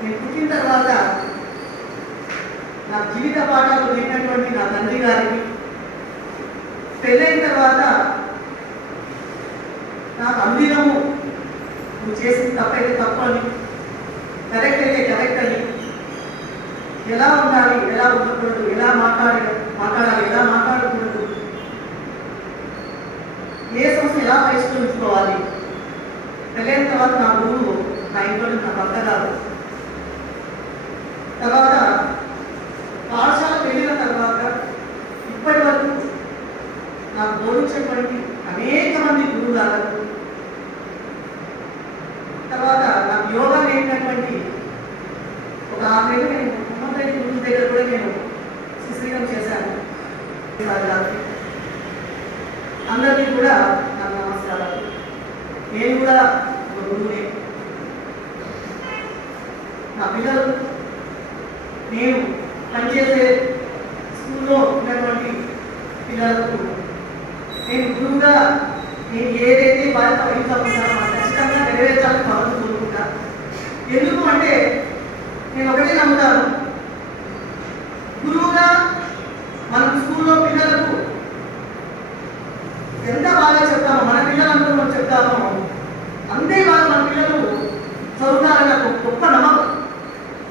నేను పుట్టిన తర్వాత నా జీవిత పాఠాలు నేర్పినటువంటి నా తండ్రి గారికి, పెళ్ళైన తర్వాత నాకు అందినము నువ్వు చేసింది తప్పైతే తప్పు అని, కరెక్ట్ అయితే కరెక్ట్ అని, ఎలా ఉండాలి ఎలా ఉండకూడదు, ఎలా మాట్లాడాలి ఎలా మాట్లాడకూడదు, ఏ సమస్య ఎలా పరిష్కరించుకోవాలి. పెళ్ళైన తర్వాత నా గురువు నా ఇంట్లో నా భర్త గారు. తర్వాత పాఠశాలకు వెళ్ళిన తర్వాత ఇప్పటి వరకు నాకు బోధించేటువంటి అనేక మంది గురువు గారు, తర్వాత నాకు యోగా నేర్పినటువంటి ఒక 6 నెలలు నేను హనుమంతరెడ్డి గురువు దగ్గర కూడా నేను శిశురీరం చేశాను. అందరికీ కూడా నాకు నమస్కారాలు. నేను కూడా ఒక గురువునే. నా పిల్లలు, నేను పనిచేసే స్కూల్లో ఉన్నటువంటి పిల్లలకు నేను గురువుగా నేను ఏదైతే బాధ్యత వహించాలనుకుంటానో ఖచ్చితంగా నెరవేర్చాలని భావన కోరుకుంటా. ఎందుకు అంటే నేను ఒకటే నమ్ముతాను, గురువుగా మనం స్కూల్లో పిల్లలకు ఎంత బాగా చెప్తామో, మన పిల్లలందరూ మనం చెప్తామో అంతే బాగా మన పిల్లలు చదువుతారని నాకు గొప్ప నమ్మకం.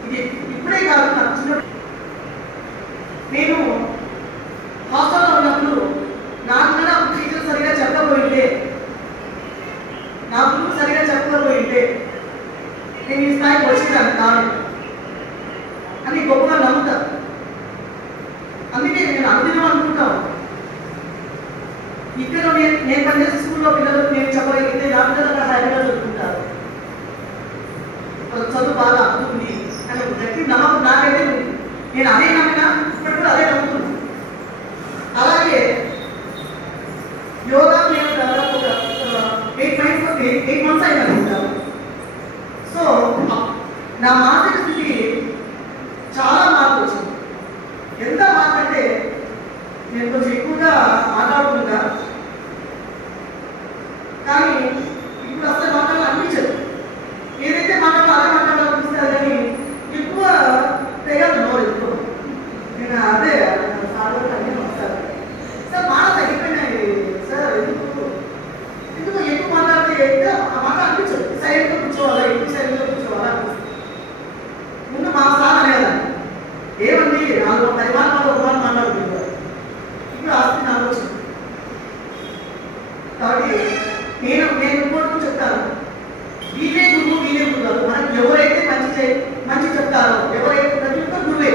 ఇది ఇప్పుడే కాదు, నాకు చిన్న నేను హాస్టల్లో ఉన్నప్పుడు నాకు కూడా టీచర్ సరిగా చెప్పకపోయింటే, నా గురువు సరిగా చెప్పకపోయింటే నేను ఈ స్థాయికి వచ్చేదాన్ని కాదు అని గొప్పగా నమ్ముతాను. అందుకే నేను అందినం అనుకుంటాను. ఇక్కడ నేను పనిచేసే స్కూల్లో పిల్లలకు నేను చెప్పగలిగితే నా పిల్లలు అక్కడ హ్యాపీగా చదువుకుంటారు, చదువు బాగా అందుతుంది అని గట్టి నమ్మకం నాకైతే ఉంది. నేను అదే నమ్మినా ఇప్పుడు కూడా అదే నమ్ముతున్నాను. అలాగే యోగా నేను దాదాపు ఒక 8 months అయినా అనుకుంటాను. సో నా మానసిక స్థితి చాలా మార్పు వచ్చింది. ఎంత మార్పు అంటే నేను కొంచెం ఎక్కువగా మాట్లాడుతుంటా, కానీ ఇప్పుడు అసలు మాట్లాడాలి అనిపించదు. ఏదైతే మాట్లాడాలో అదే మాట్లాడాలనిపిస్తుంది, కానీ ఎక్కువ తెగదు నోరు ఎక్కువ. నేను అదే సాధారణ అన్నీ వస్తాను సార్, మాట తగ్గిపోయినాయి సార్, ఎందుకు ఎక్కువ మాట్లాడితే ఆ మాట అనిపించదు. సైలెంట్గా కూర్చోవాలా, ఎక్కువ సైలెంట్గా కూర్చోవాలా అనిపిస్తుంది. ముందు మా సార్ అనేదాన్ని, ఏమండి 4-5 మాటలు ఒక మాట మాట్లాడుతున్నారు, ఇప్పుడు ఆస్తి నాకు వచ్చింది. కాబట్టి నేను ఇంకోటి చెప్తాను, వీలే గురువు వీలే గురువు. మనకి ఎవరైతే మంచి చెప్తారో, ఎవరైతే ప్రతి ఒక్క గురువే,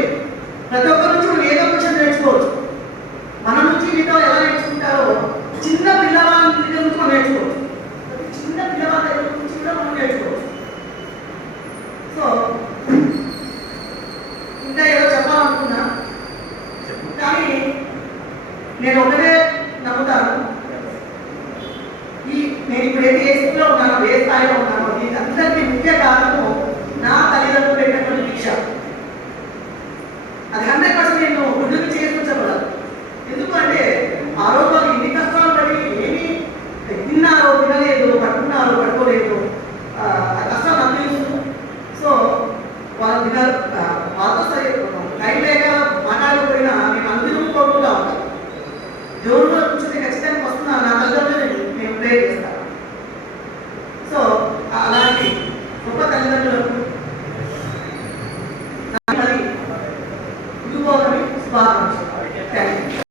ప్రతి ఒక్కరి నుంచి మనం ఏదో కొంచెం నేర్చుకోవచ్చు. మన నుంచి మీతో ఎలా నేర్చుకుంటారో చిన్న పిల్లవాళ్ళ దగ్గర నుంచి మనం నేర్చుకోవచ్చు. చిన్న పిల్లవాళ్ళ దగ్గర నుంచి కూడా మనం నేర్చుకోవచ్చు. సో ఇంకా ఏదో చెప్పాలనుకున్నా, కానీ నేను ఒకటే నమ్ముతాను, నేను ఇప్పుడు ఏ స్కూల్లో ఉన్నాను, ఏ స్థాయిలో ఉన్నాను, దీనికి అందరికీ ముఖ్య కారణము నా తల్లిదండ్రులు పెట్టినటువంటి దీక్ష. అది 100% నేను గుడ్డుని చేసుకుంటబడదు. ఎందుకంటే ఆ రోజు వాళ్ళు ఇన్ని కష్టాలు పడి ఏమి తిన్నారో తినలేదు, పట్టుకున్నారో పట్టుకోలేదు, ఆ కష్టాలు నాకు తెలుసు. సో వాళ్ళు తిన్నారు, వాళ్ళతో సరే టైం లేక మాట్లాడకపోయినా నేను అందరూ కోరుకుంటా ఉంటాను. దేవుడు కూర్చొని ఖచ్చితంగా వస్తున్నా, నా తల్లిదండ్రులు నేను ప్రే చేస్తాను. సో అలాంటి గొప్ప తల్లిదండ్రులకు ఇదిగోని శుభాకాంక్షలు. Thank you.